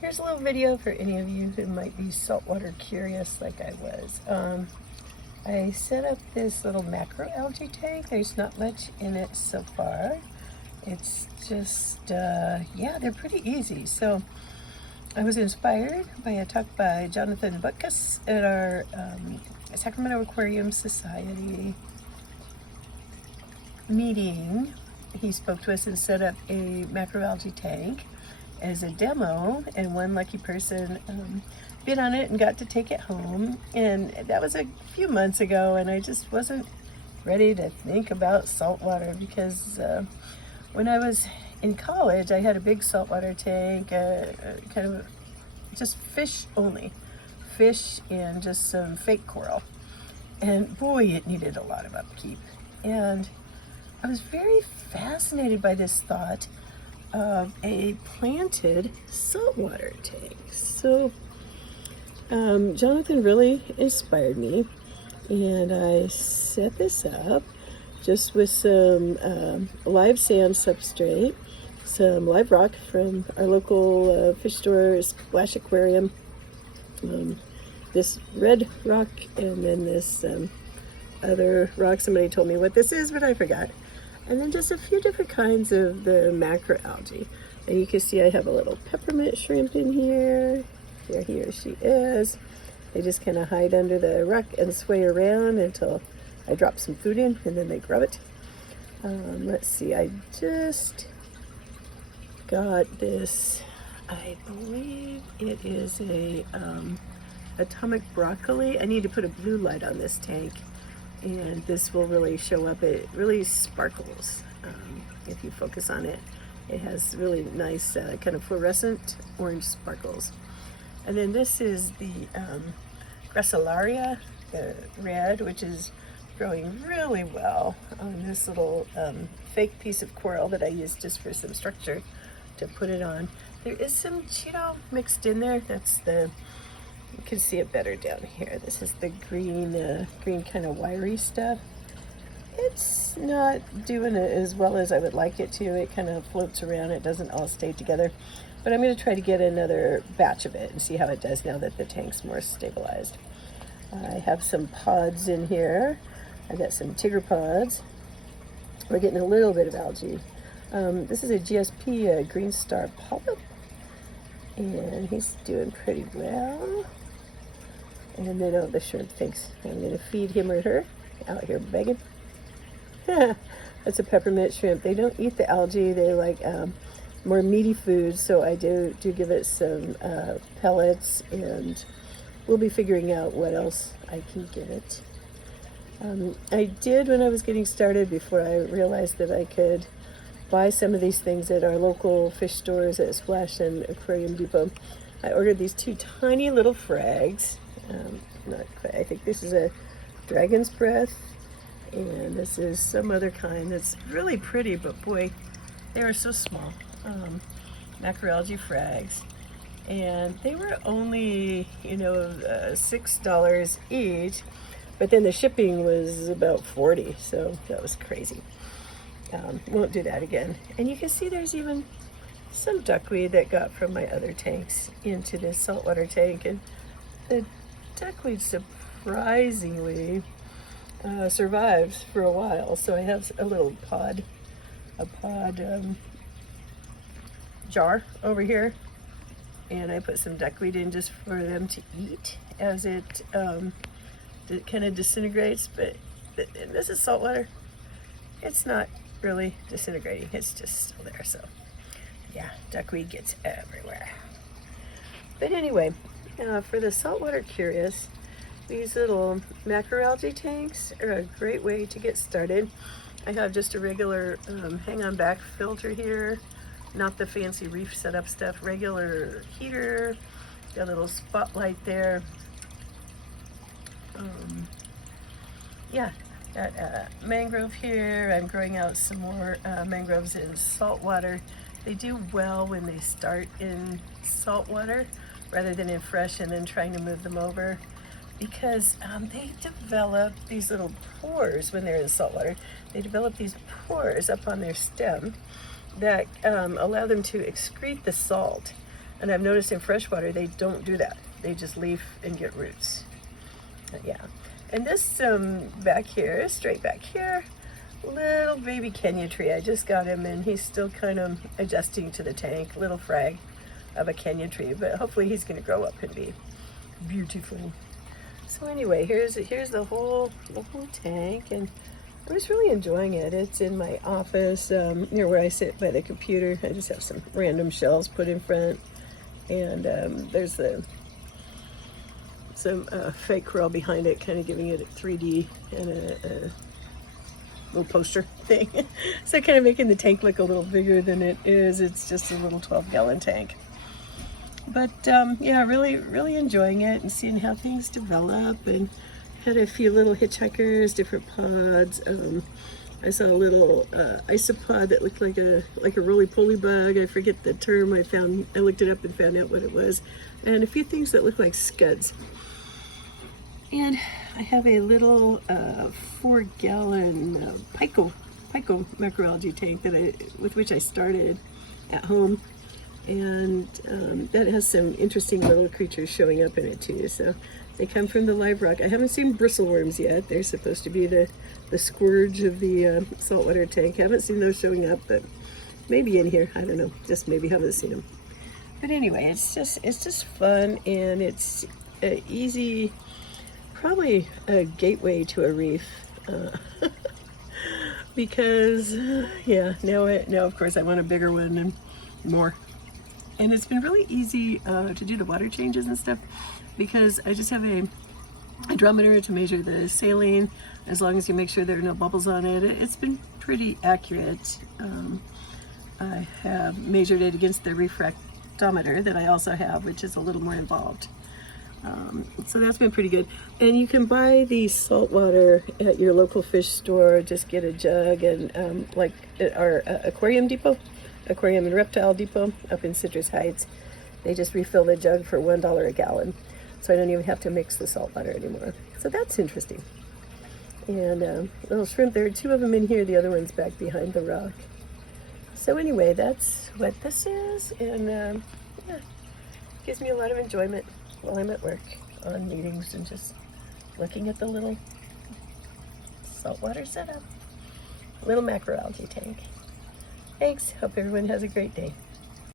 Here's a little video for any of you who might be saltwater curious like I was. I set up this little macroalgae tank. There's not much in it so far. It's just, yeah, they're pretty easy. So I was inspired by a talk by Jonathan Butkus at our Sacramento Aquarium Society meeting. He spoke to us and set up a macroalgae tank as a demo, and one lucky person bid on it and got to take it home. And that was a few months ago, and I just wasn't ready to think about saltwater because when I was in college, I had a big saltwater tank, kind of just fish only, fish and just some fake coral. And boy, it needed a lot of upkeep. And I was very fascinated by this thought of a planted saltwater tank. So Jonathan really inspired me, and I set this up just with some live sand substrate, some live rock from our local fish store, Splash Aquarium, this red rock, and then this other rock. Somebody told me what this is, but I forgot. And then just a few different kinds of the macroalgae. And you can see I have a little peppermint shrimp in here. Here she is. They just kind of hide under the rock and sway around until I drop some food in, and then they grub it. Let's see, I just got this, I believe it is a atomic broccoli. I need to put a blue light on this tank, and this will really show up. It really sparkles if you focus on it. It has really nice kind of fluorescent orange sparkles. And then this is the Gracilaria, the red, which is growing really well on this little fake piece of coral that I used just for some structure to put it on. There is some Cheeto mixed in there. That's the, you can see it better down here. This is the green, green kind of wiry stuff. It's not doing it as well as I would like it to. It kind of floats around. It doesn't all stay together. But I'm going to try to get another batch of it and see how it does now that the tank's more stabilized. I have some pods in here. I've got some tiger pods. We're getting a little bit of algae. This is a GSP green star polyp, and he's doing pretty well. And then the shrimp thinks I'm going to feed him or her out here begging. That's a peppermint shrimp. They don't eat the algae. They like more meaty food, so I do give it some pellets, and we'll be figuring out what else I can give it. I did, when I was getting started, before I realized that I could buy some of these things at our local fish stores at Splash and Aquarium Depot, I ordered these two tiny little frags. I think this is a dragon's breath, and this is some other kind that's really pretty, but boy, they are so small. Macroalgae frags, and they were only, $6 each, but then the shipping was about $40, so that was crazy. Won't do that again. And you can see there's even some duckweed that got from my other tanks into this saltwater tank, and the duckweed surprisingly survives for a while. So I have a little pod jar over here, and I put some duckweed in just for them to eat as it kind of disintegrates. But this is saltwater. It's not really disintegrating, it's just still there. So yeah, duckweed gets everywhere. But anyway, for the saltwater curious, these little macroalgae tanks are a great way to get started. I have just a regular hang on back filter here, not the fancy reef setup stuff, regular heater, got a little spotlight there. Yeah, got mangrove here. I'm growing out some more mangroves in salt water. They do well when they start in salt water rather than in fresh and then trying to move them over, because they develop these little pores when they're in salt water. They develop these pores up on their stem that allow them to excrete the salt. And I've noticed in freshwater, they don't do that. They just leaf and get roots. Yeah. And this back here, straight back here, little baby Kenya tree. I just got him and he's still kind of adjusting to the tank. Little frag of a Kenya tree, but hopefully he's going to grow up and be beautiful. So anyway, here's the whole tank, and I was really enjoying it. It's in my office near where I sit by the computer. I just have some random shelves put in front, and there's some fake coral behind it, kind of giving it a 3D and a little poster thing. So kind of making the tank look a little bigger than it is. It's just a little 12-gallon tank. But yeah, really enjoying it and seeing how things develop, and had a few little hitchhikers, different pods. I saw a little isopod that looked like a roly-poly bug. I forget the term. I looked it up and found out what it was, and a few things that look like scuds. And I have a little 4-gallon Pico macroalgae tank with which I started at home. And that has some interesting little creatures showing up in it too. So they come from the live rock. I haven't seen bristleworms yet. They're supposed to be the scourge of the saltwater tank. Haven't seen those showing up, but maybe in here. I don't know. Just maybe haven't seen them. But anyway, it's just fun, and it's easy, probably a gateway to a reef. Because yeah, now of course I want a bigger one and more. And it's been really easy to do the water changes and stuff, because I just have a hydrometer to measure the saline, as long as you make sure there are no bubbles on it. It's been pretty accurate. I have measured it against the refractometer that I also have, which is a little more involved. So that's been pretty good. And you can buy the salt water at your local fish store. Just get a jug, and like at our aquarium and reptile depot up in Citrus Heights, they just refill the jug for $1 a gallon. So I don't even have to mix the salt water anymore. So that's interesting. And little shrimp, there are 2 of them in here, the other one's back behind the rock. So anyway, that's what this is, and yeah, gives me a lot of enjoyment while I'm at work on meetings and just looking at the little saltwater setup. Little macroalgae tank. Thanks. Hope everyone has a great day.